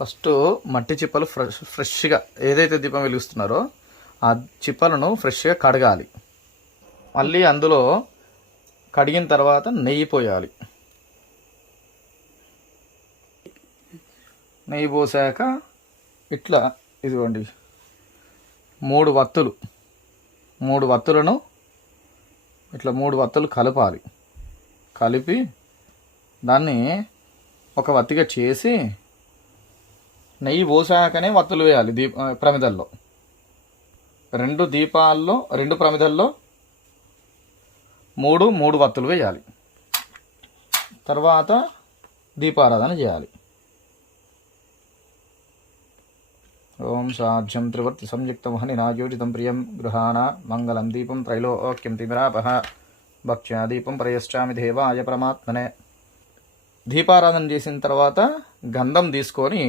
First మట్టి చిప్పలు ఫ్రెష్గా ఏదైతే దీపం వెలిగిస్తున్నారో ఆ చిప్పలను ఫ్రెష్గా కడగాలి. మళ్ళీ అందులో కడిగిన తర్వాత నెయ్యి పోయాలి. నెయ్యి పోసాక ఇట్లా ఇదిగోండి 3 వత్తులను ఇట్లా 3 వత్తులు కలపాలి. కలిపి దాన్ని ఒక వత్తిగా చేసి నెయ్యి పోసాకనే వత్తులు వేయాలి. ప్రమిదల్లో 2 ప్రమిదల్లో 3 వత్తులు వేయాలి. తర్వాత దీపారాధన చేయాలి. ఓం సాధ్యం త్రివర్తి సంయుక్తం హనినాయోజితం ప్రియం గృహాణ మంగళం దీపం త్రైలోక్యం తిమిరాపహ భక్ష్యా దీపం ప్రయశ్చామి దేవాయ పరమాత్మనే. దీపారాధన చేసిన తర్వాత గంధం తీసుకొని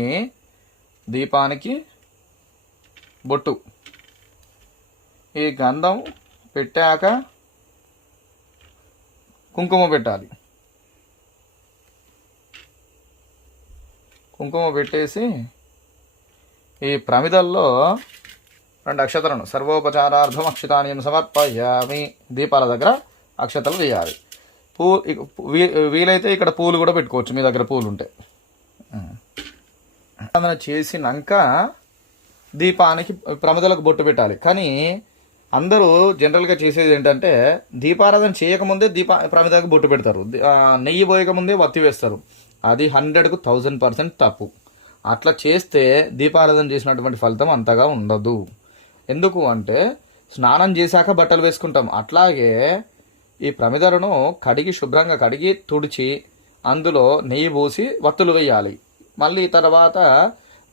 దీపానికి బొట్టు, ఈ గంధం పెట్టాక కుంకుమ పెట్టాలి. కుంకుమ పెట్టేసి ఈ ప్రమిదల్లో 2 అక్షతలను సర్వోపచారార్థం అక్షతాన్ని సమర్పయామి. దీపాల దగ్గర అక్షతలు వేయాలి. వీలైతే ఇక్కడ పూలు కూడా పెట్టుకోవచ్చు, మీ దగ్గర పూలు ఉంటే. దీపారాధన చేసినాక దీపానికి ప్రమిదలకు బొట్టు పెట్టాలి. కానీ అందరూ జనరల్గా చేసేది ఏంటంటే దీపారాధన చేయకముందే ప్రమిదకు బొట్టు పెడతారు, నెయ్యి పోయకముందే వత్తి వేస్తారు. అది 100కు 1000% తప్పు. అట్లా చేస్తే దీపారాధన చేసినటువంటి ఫలితం అంతగా ఉండదు. ఎందుకు అంటే స్నానం చేశాక బట్టలు వేసుకుంటాం, అట్లాగే ఈ ప్రమిదలను శుభ్రంగా కడిగి తుడిచి అందులో నెయ్యి పోసి వత్తులు వేయాలి. మళ్ళీ తర్వాత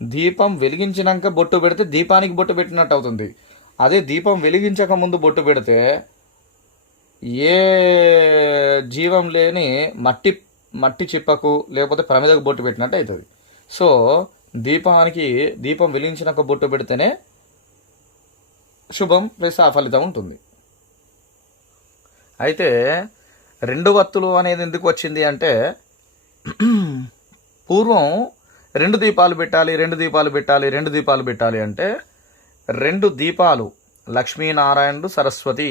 దీపం వెలిగించినాక బొట్టు పెడితే దీపానికి బొట్టు పెట్టినట్టు అవుతుంది. అదే దీపం వెలిగించక ముందు బొట్టు పెడితే ఏ జీవం లేని మట్టి చిప్పకు లేకపోతే ప్రమిదకు బొట్టు పెట్టినట్టు అవుతుంది. సో దీపం వెలిగించినాక బొట్టు పెడితేనే శుభం ప్లస్ ఫలితం ఉంటుంది. అయితే 2 వత్తులు అనేది ఎందుకు వచ్చింది అంటే పూర్వం 2 దీపాలు పెట్టాలి అంటే 2 దీపాలు లక్ష్మీనారాయణుడు సరస్వతి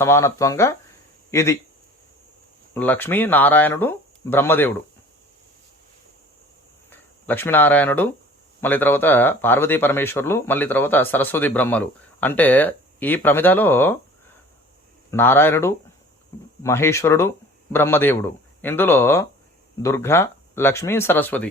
సమానత్వంగా, ఇది లక్ష్మీనారాయణుడు బ్రహ్మదేవుడు, లక్ష్మీనారాయణుడు మళ్ళీ తర్వాత పార్వతీ పరమేశ్వరులు, మళ్ళీ తర్వాత సరస్వతి బ్రహ్మలు. అంటే ఈ ప్రమిదలో నారాయణుడు, మహేశ్వరుడు, బ్రహ్మదేవుడు, ఇందులో దుర్గా, లక్ష్మీ, సరస్వతి